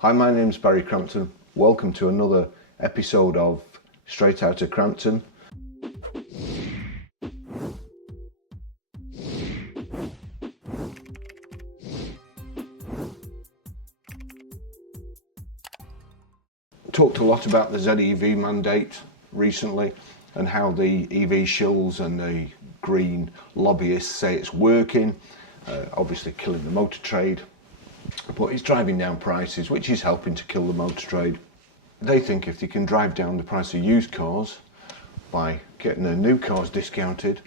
Hi, my name's Barrie Crampton. Welcome to another episode of Straight Outta Crampton. Talked a lot about the ZEV mandate recently and how the EV shills and the green lobbyists say it's working, obviously killing the motor trade. But it's driving down prices, which is helping to kill the motor trade. They think if they can drive down the price of used cars by getting their new cars discounted,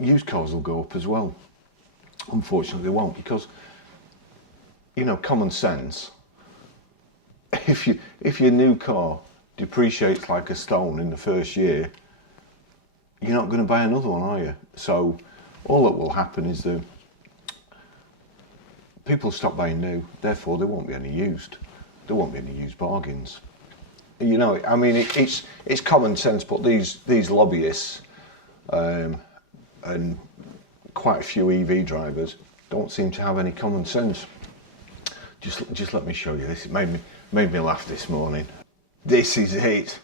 used cars will go up as well. Unfortunately, they won't, because, you know, common sense. If your new car depreciates like a stone in the first year, you're not going to buy another one, are you? So all that will happen is that people stop buying new, therefore there won't be any used. There won't be any used bargains. You know, I mean, it's common sense, but these lobbyists and quite a few EV drivers don't seem to have any common sense. Just let me show you this. It made me laugh this morning. This is it.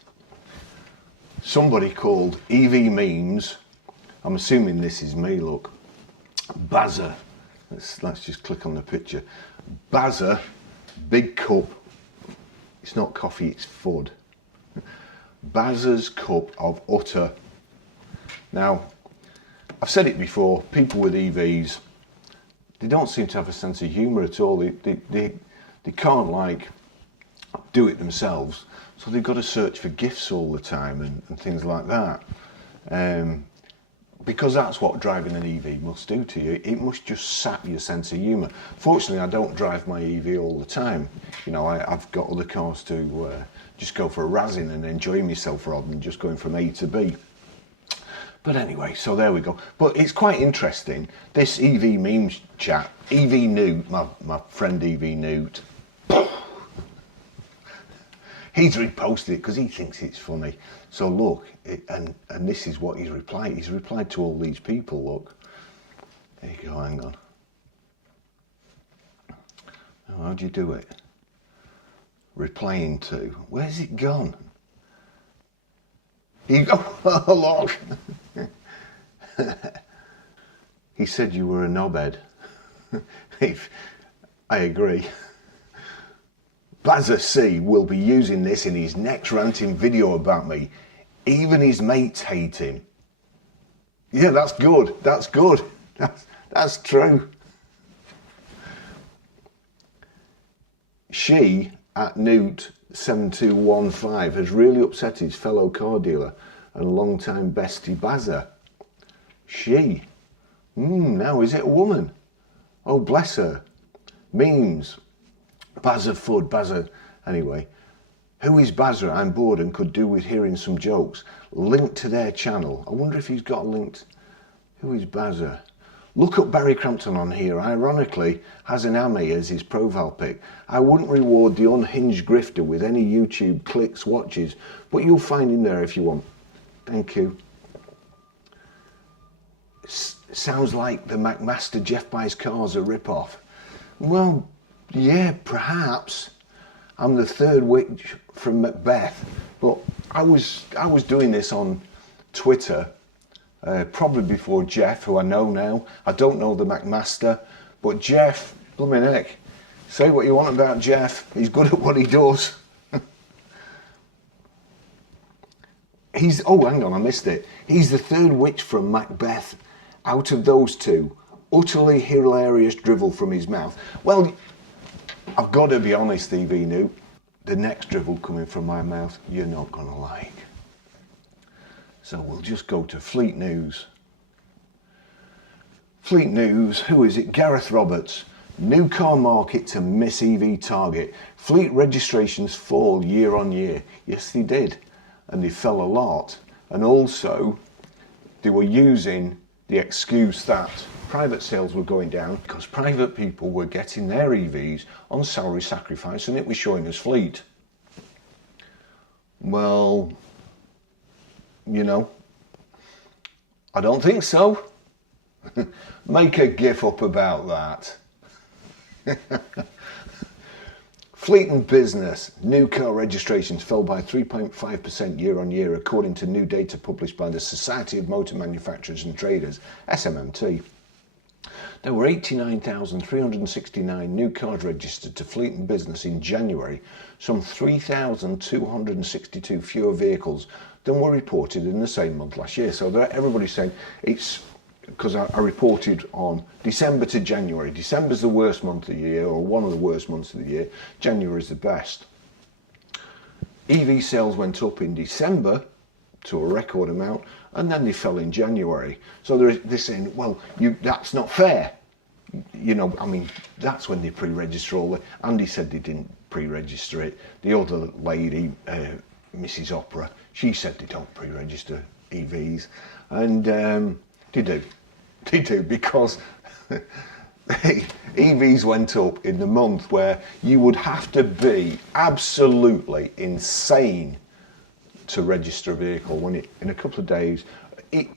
Somebody called EV Memes. I'm assuming this is me. Look, Bazza. Let's just click on the picture. Bazza, big cup. It's not coffee, it's FUD. Bazza's cup of utter. Now, I've said it before, people with EVs, they don't seem to have a sense of humour at all. They can't, like, do it themselves, so they've got to search for gifts all the time and things like that. Because that's what driving an EV must do to you. It must just sap your sense of humour. Fortunately, I don't drive my EV all the time. You know, I've got other cars to just go for a razzing and enjoy myself rather than just going from A to B. But anyway, so there we go. But it's quite interesting. This EV memes chat, EV Newt, my friend EV Newt, he's reposted it because he thinks it's funny. So look, and this is what he's replied. He's replied to all these people, look. There you go, hang on. Oh, how'd you do it? Replying to. Where's it gone? Oh, look. He said you were a knobhead. I agree. Bazza C will be using this in his next ranting video about me. Even his mates hate him. Yeah, that's good. That's good. That's true. She at Newt7215 has really upset his fellow car dealer and longtime bestie Bazza. She. Now is it a woman? Oh, bless her. Memes. Bazza FUD, Bazza. Anyway, who is Bazza? I'm bored and could do with hearing some jokes. Link to their channel. I wonder if he's got a link. Who is Bazza? Look up Barrie Crampton on here. Ironically, has an Ami as his profile pic. I wouldn't reward the unhinged grifter with any YouTube clicks, watches, but you'll find him there if you want. Thank you. Sounds like the McMaster Jeff Buys Cars a rip-off. Well, yeah, perhaps. I'm the third witch from Macbeth, but I was doing this on Twitter probably before Jeff, who I know now. I don't know the McMaster, but Jeff, blooming heck, say what you want about Jeff. He's good at what he does. Oh, hang on, I missed it. He's the third witch from Macbeth. Out of those two, utterly hilarious drivel from his mouth. Well, I've got to be honest, EV Newt, the next drivel coming from my mouth, you're not going to like. So we'll just go to Fleet News. Fleet News, who is it? Gareth Roberts. New car market to miss EV target. Fleet registrations fall year on year. Yes, they did. And they fell a lot. And also, they were using the excuse that private sales were going down because private people were getting their EVs on salary sacrifice and it was showing as fleet. Well, you know, I don't think so. Make a gif up about that. Fleet and business. New car registrations fell by 3.5% year on year, according to new data published by the Society of Motor Manufacturers and Traders, SMMT. There were 89,369 new cars registered to fleet and business in January, some 3,262 fewer vehicles than were reported in the same month last year. So everybody's saying it's because I reported on December to January. December's the worst month of the year, or one of the worst months of the year. January is the best. EV sales went up in December to a record amount, and then they fell in January. So they're saying, well, that's not fair. You know, I mean, that's when they pre-register all the... Andy said they didn't pre-register it. The other lady, Mrs. Opera, she said they don't pre-register EVs. And they do. They do, because EVs went up in the month where you would have to be absolutely insane to register a vehicle, when in a couple of days,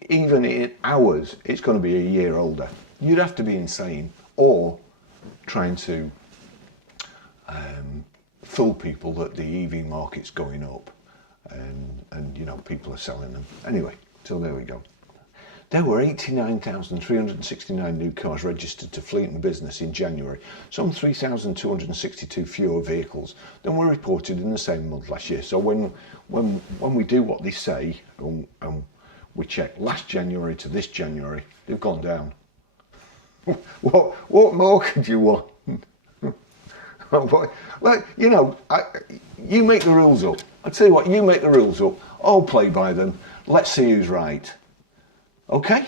even in hours, it's going to be a year older. You'd have to be insane, or trying to fool people that the EV market's going up, and you know, people are selling them. Anyway, so there we go. There were 89,369 new cars registered to fleet and business in January, some 3,262 fewer vehicles than were reported in the same month last year. So when we do what they say, and we check last January to this January, they've gone down. What more could you want? Like, you know, you make the rules up. I tell you what, you make the rules up. I'll play by them. Let's see who's right. Okay?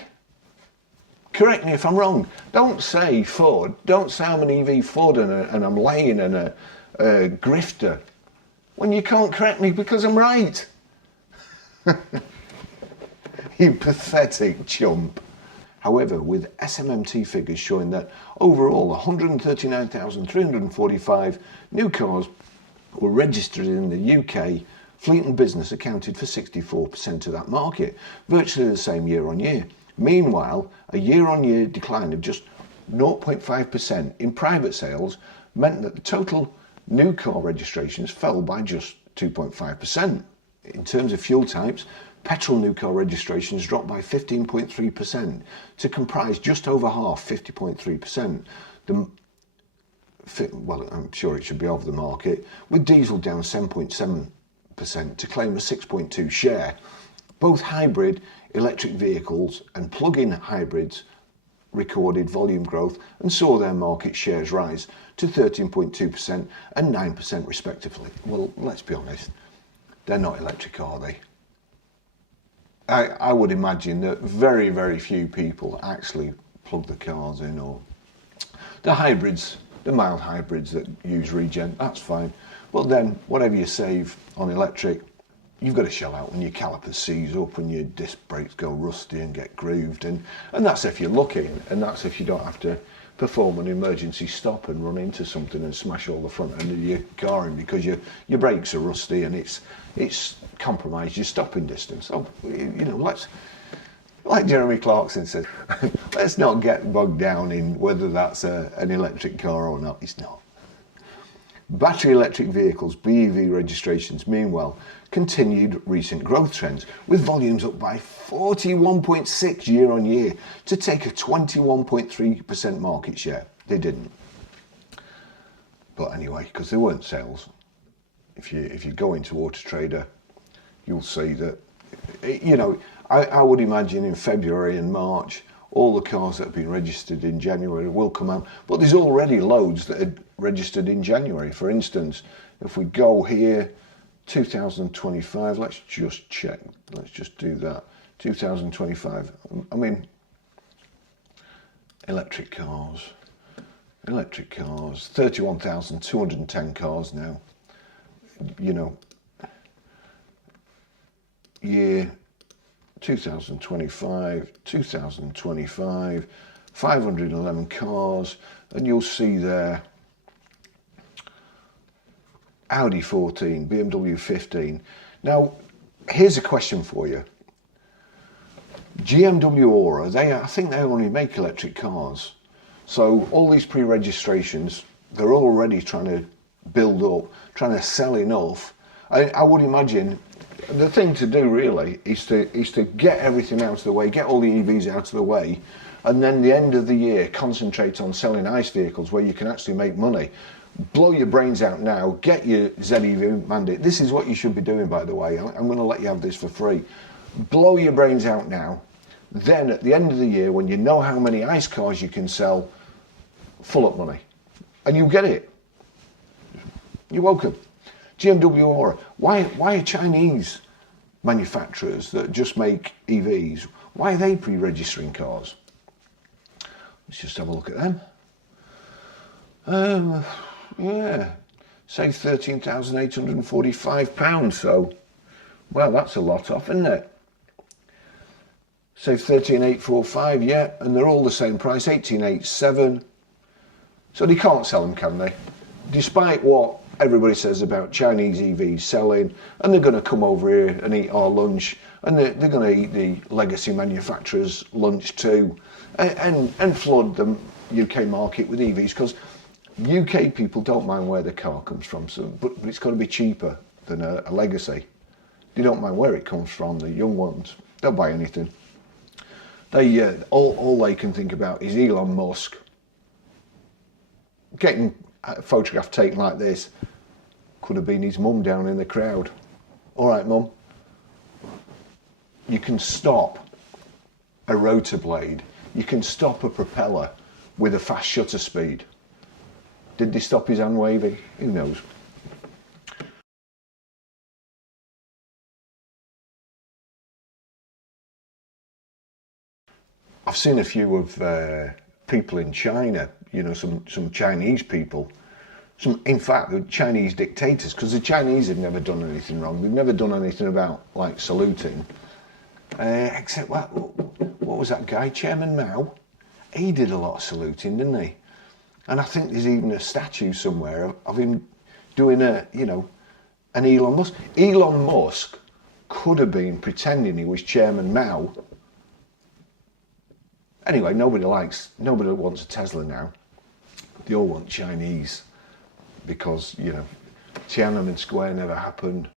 Correct me if I'm wrong. Don't say Ford. Don't say I'm an EV Ford and I'm lying and a grifter, when you can't correct me because I'm right. You pathetic chump. However, with SMMT figures showing that overall 139,345 new cars were registered in the UK, fleet and business accounted for 64% of that market, virtually the same year on year. Meanwhile, a year on year decline of just 0.5% in private sales meant that the total new car registrations fell by just 2.5%. In terms of fuel types, petrol new car registrations dropped by 15.3% to comprise just over half, 50.3%. Well, I'm sure it should be of the market, with diesel down 7.7% to claim a 6.2% share. Both hybrid electric vehicles and plug-in hybrids recorded volume growth and saw their market shares rise to 13.2% and 9% respectively. Well, let's be honest, they're not electric, are they? I would imagine that very, very few people actually plug the cars in, or the hybrids, the mild hybrids that use regen, that's fine. But then whatever you save on electric, you've got to shell out when your calipers seize up and your disc brakes go rusty and get grooved, and that's if you're lucky, and that's if you don't have to perform an emergency stop and run into something and smash all the front end of your car in because your brakes are rusty and it's compromised your stopping distance. So, you know, let's, like Jeremy Clarkson said, let's not get bogged down in whether that's an electric car or not. It's not. Battery electric vehicles, BEV registrations, meanwhile, continued recent growth trends, with volumes up by 41.6% year on year to take a 21.3% market share. They didn't. But anyway, because there weren't sales. If you go into Auto Trader, you'll see that, you know, I would imagine in February and March, all the cars that have been registered in January will come out, but there's already loads that are registered in January. For instance, if we go here, 2025, let's just check, let's just do that. 2025, I mean, electric cars, 31,210 cars now, you know, year 2025, 511 cars, and you'll see there Audi 14, BMW 15. Now, here's a question for you. GMW Aura, I think they only make electric cars. So all these pre-registrations, they're already trying to build up, trying to sell enough. I would imagine the thing to do really is to get everything out of the way, get all the EVs out of the way, and then the end of the year concentrate on selling ICE vehicles where you can actually make money. Blow your brains out now, get your ZEV mandate. This is what you should be doing, by the way. I'm going to let you have this for free. Blow your brains out now. Then at the end of the year, when you know how many ICE cars you can sell, full up money. And you'll get it. You're welcome. GMW Aura. Why are Chinese manufacturers that just make EVs, why are they pre-registering cars? Let's just have a look at them. Yeah, say £13,845. So, well, that's a lot off, isn't it? Say 13,845, yeah, and they're all the same price, 18,877. So they can't sell them, can they? Despite what everybody says about Chinese EVs selling, and they're going to come over here and eat our lunch, and they're going to eat the legacy manufacturers' lunch too, and flood the UK market with EVs, because UK people don't mind where the car comes from, so, but it's got to be cheaper than a legacy. They don't mind where it comes from, the young ones. They'll buy anything. They all they can think about is Elon Musk getting a photograph taken like this. Could have been his mum down in the crowd. All right, mum. You can stop a rotor blade. You can stop a propeller with a fast shutter speed. Did they stop his hand waving? Who knows? I've seen a few of people in China, you know, some Chinese people, in fact, the Chinese dictators, because the Chinese have never done anything wrong. They've never done anything about, like, saluting. Except, what was that guy, Chairman Mao? He did a lot of saluting, didn't he? And I think there's even a statue somewhere of him doing an Elon Musk. Elon Musk could have been pretending he was Chairman Mao. Anyway, nobody wants a Tesla now. They all want Chinese because, you know, Tiananmen Square never happened.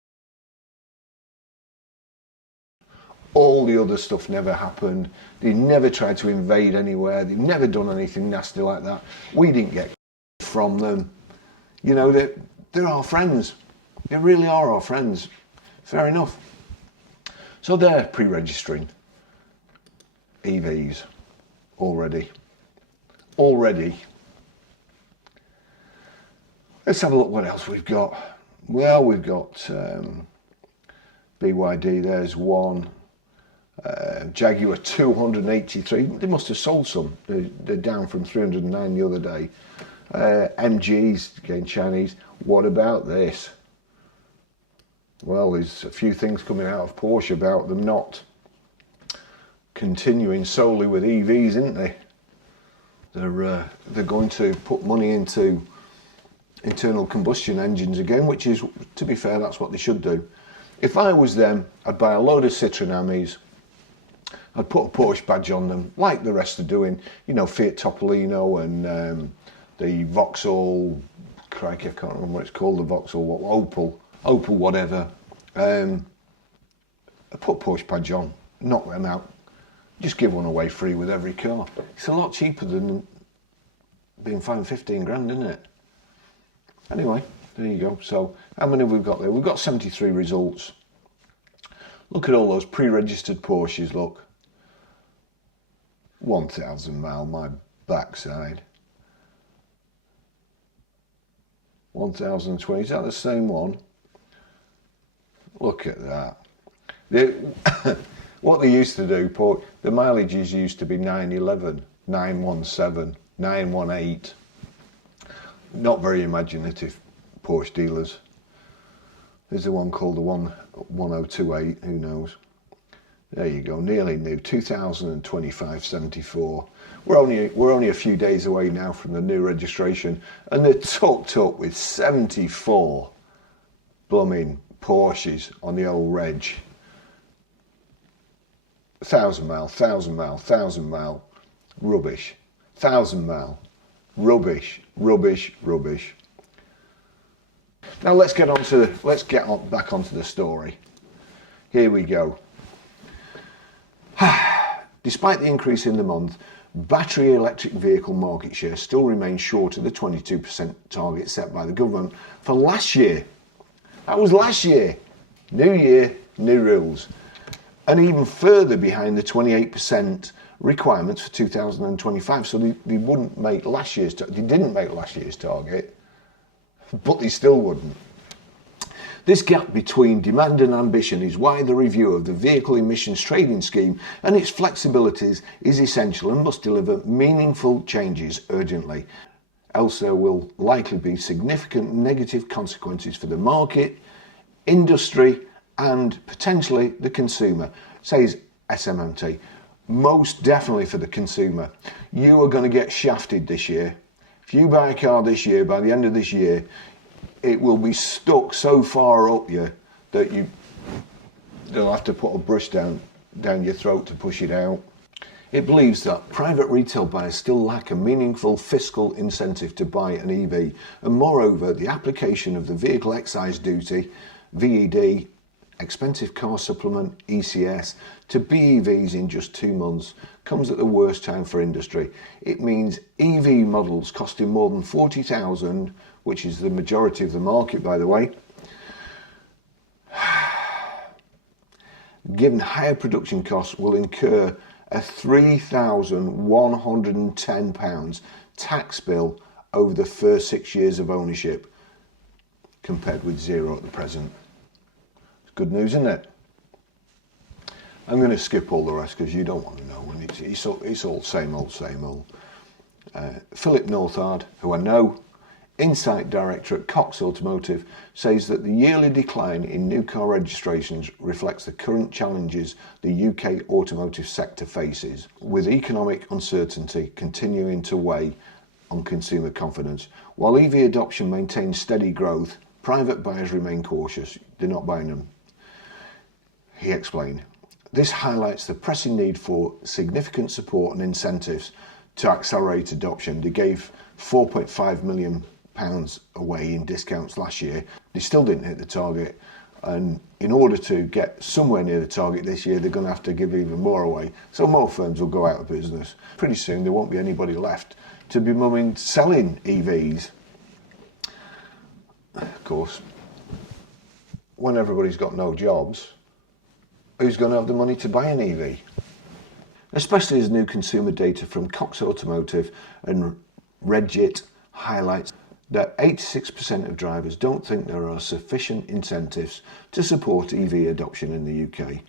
All the other stuff never happened. They never tried to invade anywhere. They've never done anything nasty like that. We didn't get from them. You know, they're our friends. They really are our friends. Fair enough. So they're pre-registering EVs already. Let's have a look what else we've got. Well, we've got BYD, there's one. Jaguar 283, they must have sold some. They're down from 309 the other day. MGs, again Chinese. What about this? Well, there's a few things coming out of Porsche about them not continuing solely with EVs, isn't they? They're going to put money into internal combustion engines again, which is, to be fair, that's what they should do. If I was them, I'd buy a load of Citroen Amis. I'd put a Porsche badge on them, like the rest are doing. You know, Fiat Topolino and the Vauxhall, crikey, I can't remember what it's called, the Vauxhall, Opel, whatever. I put a Porsche badge on, knock them out. Just give one away free with every car. It's a lot cheaper than being fined 15 grand, isn't it? Anyway, there you go. So how many have we got there? We've got 73 results. Look at all those pre-registered Porsches, look. 1,000 mile, my backside. 1,020, is that the same one? Look at that. What they used to do, the mileages used to be 911, 917, 918. Not very imaginative Porsche dealers. There's the one called the 1028, who knows. There you go, nearly new, 2025-74. We're only a few days away now from the new registration, and they're tucked up with 74 blooming Porsches on the old reg. 1,000 mile, 1,000 mile, 1,000 mile, rubbish. 1,000 mile, rubbish, rubbish, rubbish. Now let's get back onto the story. Here we go. Despite the increase in the month, battery electric vehicle market share still remains short of the 22% target set by the government for last year. That was last year. New year, new rules. And even further behind the 28% requirements for 2025. So they wouldn't make last year's, they didn't make last year's target, but they still wouldn't. This gap between demand and ambition is why the review of the Vehicle Emissions Trading Scheme and its flexibilities is essential and must deliver meaningful changes urgently. Else there will likely be significant negative consequences for the market, industry and potentially the consumer, says SMMT. Most definitely for the consumer. You are going to get shafted this year. If you buy a car this year, by the end of this year, it will be stuck so far up you that they'll have to put a brush down your throat to push it out. It believes that private retail buyers still lack a meaningful fiscal incentive to buy an EV, and moreover, the application of the Vehicle Excise Duty, VED, Expensive Car Supplement, ECS, to BEVs in just 2 months comes at the worst time for industry. It means EV models costing more than 40,000, which is the majority of the market, by the way, given higher production costs, will incur a £3,110 tax bill over the first 6 years of ownership, compared with zero at the present. It's good news, isn't it? I'm going to skip all the rest because you don't want to know, and it's all same old, same old. Philip Northard, who I know, Insight Director at Cox Automotive, says that the yearly decline in new car registrations reflects the current challenges the UK automotive sector faces, with economic uncertainty continuing to weigh on consumer confidence. While EV adoption maintains steady growth, private buyers remain cautious. They're not buying them, he explained. This highlights the pressing need for significant support and incentives to accelerate adoption. They gave £4.5 million away in discounts last year. They still didn't hit the target, and in order to get somewhere near the target this year, they're going to have to give even more away, so more firms will go out of business. Pretty soon there won't be anybody left to be selling EVs. Of course, when everybody's got no jobs, who's going to have the money to buy an EV? Especially as new consumer data from Cox Automotive and Reddit highlights that 86% of drivers don't think there are sufficient incentives to support EV adoption in the UK.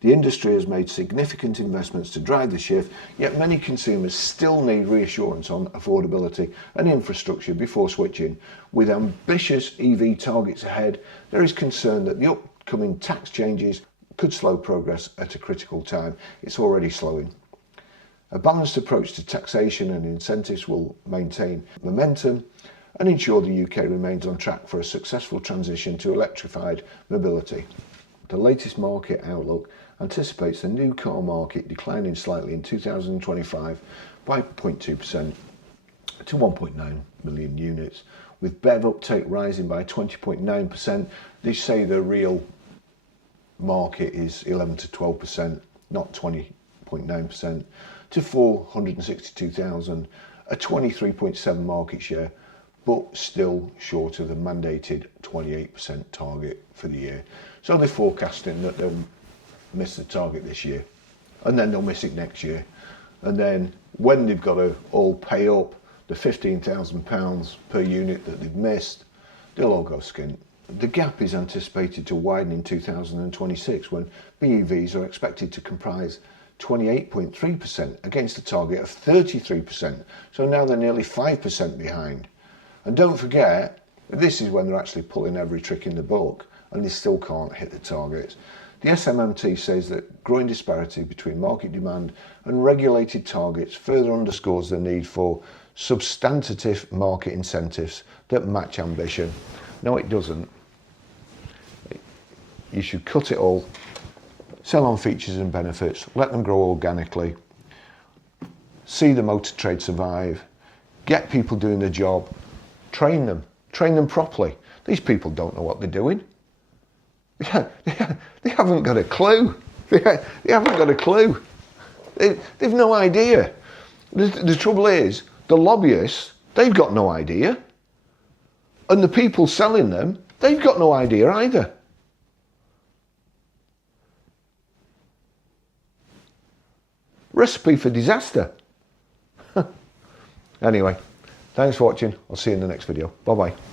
The industry has made significant investments to drive the shift, yet many consumers still need reassurance on affordability and infrastructure before switching. With ambitious EV targets ahead, there is concern that the upcoming tax changes could slow progress at a critical time. It's already slowing. A balanced approach to taxation and incentives will maintain momentum and ensure the UK remains on track for a successful transition to electrified mobility. The latest market outlook anticipates the new car market declining slightly in 2025 by 0.2% to 1.9 million units, with BEV uptake rising by 20.9%. They say the real market is 11 to 12%, not 20.9%, to 462,000, a 23.7% market share, but still short of the mandated 28% target for the year. So they're forecasting that they'll miss the target this year, and then they'll miss it next year. And then when they've got to all pay up the £15,000 per unit that they've missed, they'll all go skint. The gap is anticipated to widen in 2026, when BEVs are expected to comprise 28.3% against a target of 33%. So now they're nearly 5% behind. And don't forget, this is when they're actually pulling every trick in the book, and they still can't hit the targets. The SMMT says that growing disparity between market demand and regulated targets further underscores the need for substantive market incentives that match ambition. No, it doesn't. You should cut it all, sell on features and benefits, let them grow organically, see the motor trade survive, get people doing the job, train them properly. These people don't know what they're doing. They haven't got a clue. They haven't got a clue. They've no idea. The trouble is, the lobbyists, they've got no idea. And the people selling them, they've got no idea either. Recipe for disaster. Anyway, thanks for watching. I'll see you in the next video. Bye-bye.